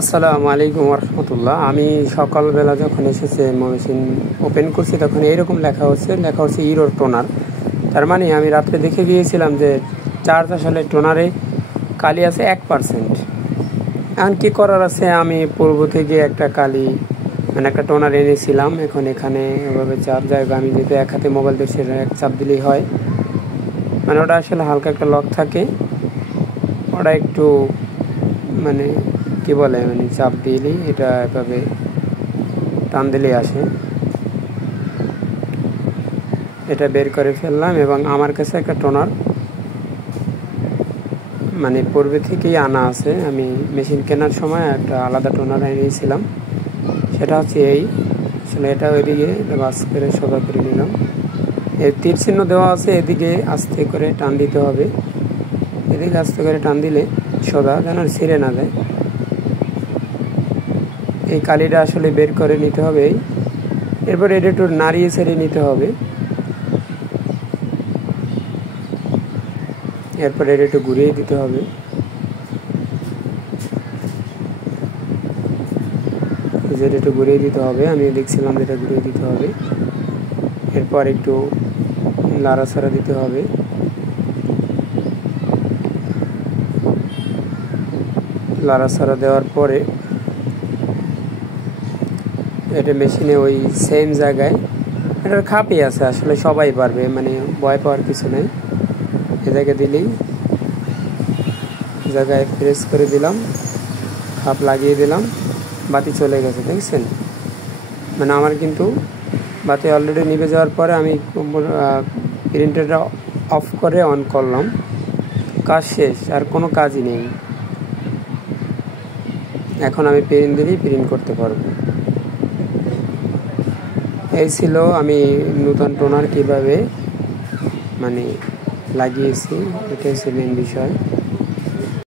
আসসালামু আলাইকুম রহমতুল্লাহ। আমি সকালবেলা যখন এসেছে মেশিন ওপেন করছি তখন এইরকম লেখা হচ্ছে ইরোর টোনার। তার মানে আমি রাত্রে দেখে গিয়েছিলাম যে চার্জ আসলে টোনারে কালি আছে 1%। এখন কী করার আছে, আমি পূর্ব থেকে একটা কালি একটা টোনার এনেছিলাম। এখন এখানে এভাবে চাপ যায়, আমি যেহেতু এক হাতে মোবাইল দিয়ে সেটা এক চাপ দিলেই হয়। ওটা আসলে হালকা একটা লক থাকে, ওটা একটু কি বলে চাপ দিলেই এটা এভাবে টান দিলেই আসে। এটা বের করে ফেললাম এবং আমার কাছে একটা টোনার পূর্বে থেকেই আনা আছে। আমি মেশিন কেনার সময় একটা আলাদা টোনার এনেছিলাম, সেটা হচ্ছে এই। আসলে এটা ওইদিকে বাস করে সোজা করে নিলাম। এর তীর চিহ্ন দেওয়া আছে, এদিকে আস্তে করে টান দিতে হবে। এদিকে আস্তে করে টান দিলে সোজা যেন ছিঁড়ে না যায়। এই কালিটা আসলে বের করে নিতে হবে। এরপর এটা একটু নাড়িয়ে ছেড়ে নিতে হবে। এরপর এটা একটু ঘুরিয়ে দিতে হবে। যেটা একটু ঘুরিয়ে দিতে হবে, আমি দেখছিলাম যেটা ঘুরিয়ে দিতে হবে। এরপর একটু লাড়াছাড়া দিতে হবে। লাড়াছাড়া দেওয়ার পরে এটা মেশিনে ওই সেম জায়গায় এটার খাপই আছে, আসলে সবাই পারবে, ভয় পাওয়ার কিছু নেই। এ জায়গায় দিলেই জায়গায় প্রেস করে দিলাম, খাপ লাগিয়ে দিলাম, বাতি চলে গেছে, দেখছেন? আমার কিন্তু বাতি অলরেডি নিভে যাওয়ার পরে আমি প্রিন্টারটা অফ করে অন করলাম, কাজ শেষ, আর কোনো কাজই নেই। এখন আমি প্রিন্ট দিলেই প্রিন্ট করতে পারবো। এই ছিল আমি নতুন টোনার কীভাবে লাগিয়েছি, এটাই হচ্ছে মেন বিষয়।